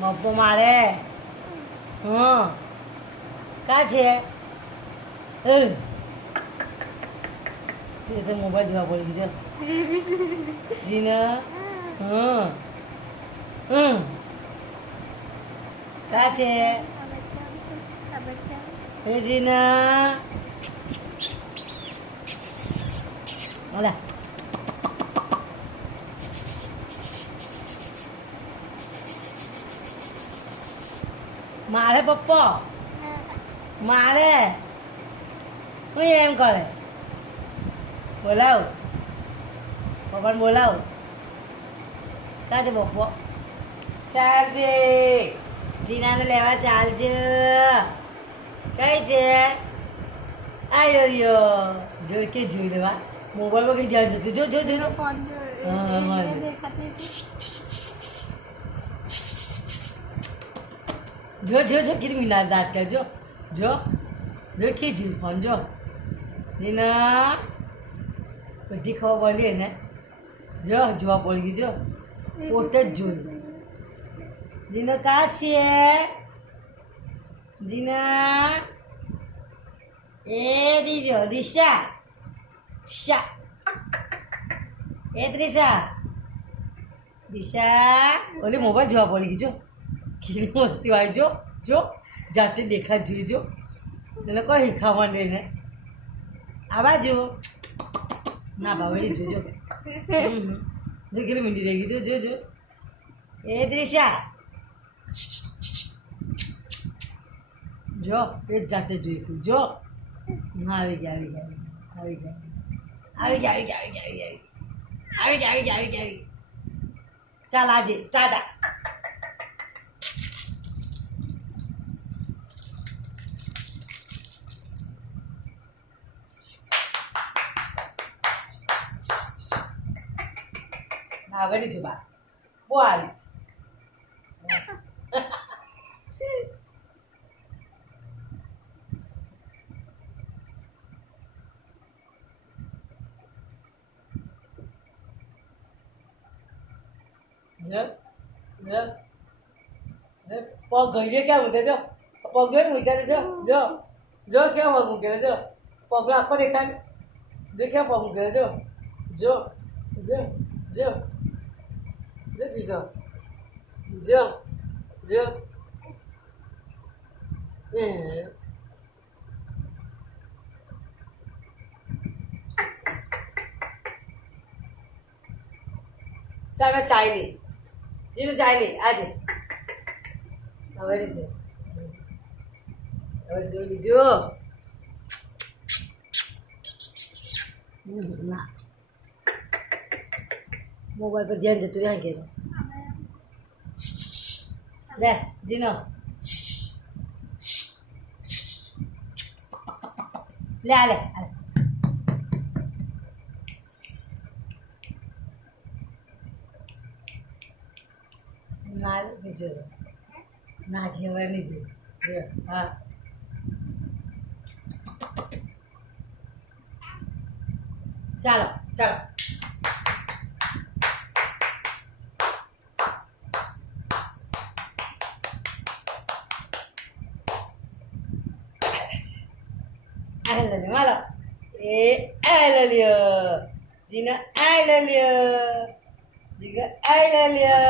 મપ્પો મારે હં કા છે એ તો મોબાઈલ જોવા પડી ગયો જીના હં કા છે એ જીના ઓલા મારે પપ્પો મારે હું એમ કરે બોલાવ પપ્પાને બોલાવ ક્યાં છે પપ્પો ચાલજે જીનાને લેવા ચાલજે કઈ છે આવી રહ્યો જોઈ કે જોઈ લેવા મોબાઈલમાં કઈ ધ્યાન જતું જો જો જો જો જો જો કેટલી મિનાર દાંત કર જો જો જો ખીચ્યું ફોન જો જીના બધી ખબર પડી ને જો જોવા પડી ગઈ જો પોતે જ જોયું જીના કા છે જીના એ દીજો દિશા દિશા એ ત્રિશા દિશા ઓલી મોબાઈલ જોવા પડી ગઈ જો કેટલી મસ્તી આવી જો જો જાતે દેખાત જોઈજો એને કોઈ હિખાવા ને આ બાજુ ના બાવળી જોજો જો કેટલી મીંડી રહી ગઈ જો જો જો એ દ્રિશા જો એ જ જાતે જોઈતું જો ના આવી ગયા આવી ગયા આવી ગયા આવી ગયા આવી ગયા આવી ગયા આવી ગયા આવી ગયા આવી ગયા આવી ગયા ચાલ આજે દાદા ના હવે નહીં જુબા બોલ જો જો પગ ગઈ ક્યાં મૂકે જો પગ જો ને મૂકે જો જો જો ક્યાં પગ મૂકે જો પગનો આખો દેખાય જો ક્યાં પગ મૂકે જો જો જો જો જો જો જો જો ચાલ મેં ચાય લી જીનું ચાય લી આજે હવે લીધો હવે જોઈ લીધો ના મોબાઈલ પર ધ્યાન જતું ત્યાં ઘેર લે જીનો લે આલે ના જો ના કહેવાય નહીં જો હા ચાલો ચાલો I love you, malo. I love you. Gina, I love you. Juga, I love you.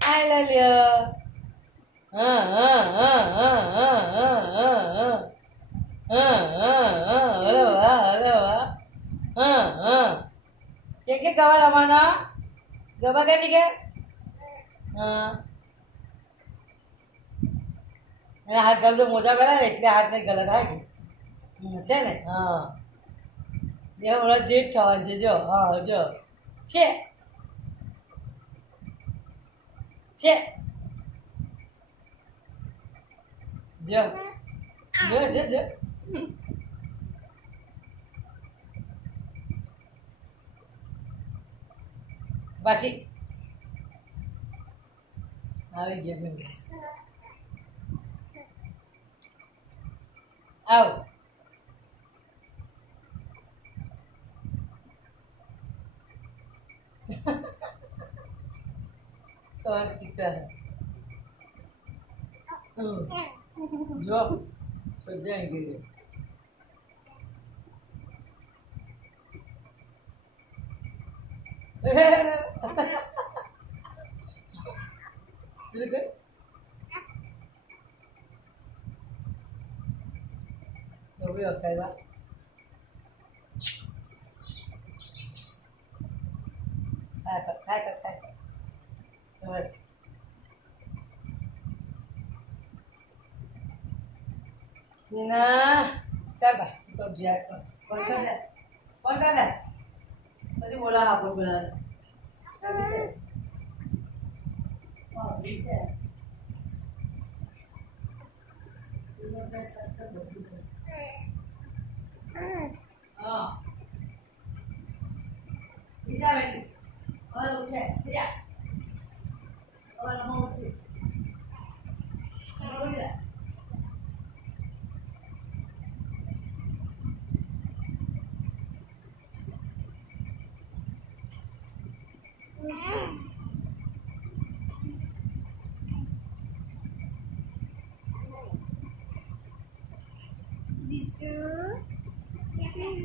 I love you. Yang ke kawan mana? Gaba kan ni ke? હાથ ગલતો મોજા પહેલા ને એટલે હાથ ને ગલત આવી છે ને હા એ હમણાં જેઠ થવાનું છે જો હા જો છે છે જો જો જો જો પાછી આવી ગયા છે આવ કોણ ટીકા જો સજાઈ ગઈ એવડી અકાયવા ખાય નીના ચાલ ભાઈ તો જ્યાં કોણ કરે પછી બોલા હા બોલા હા બીજા બેન હવે છે બીજા હવે નમો છે Dicu. Dicu.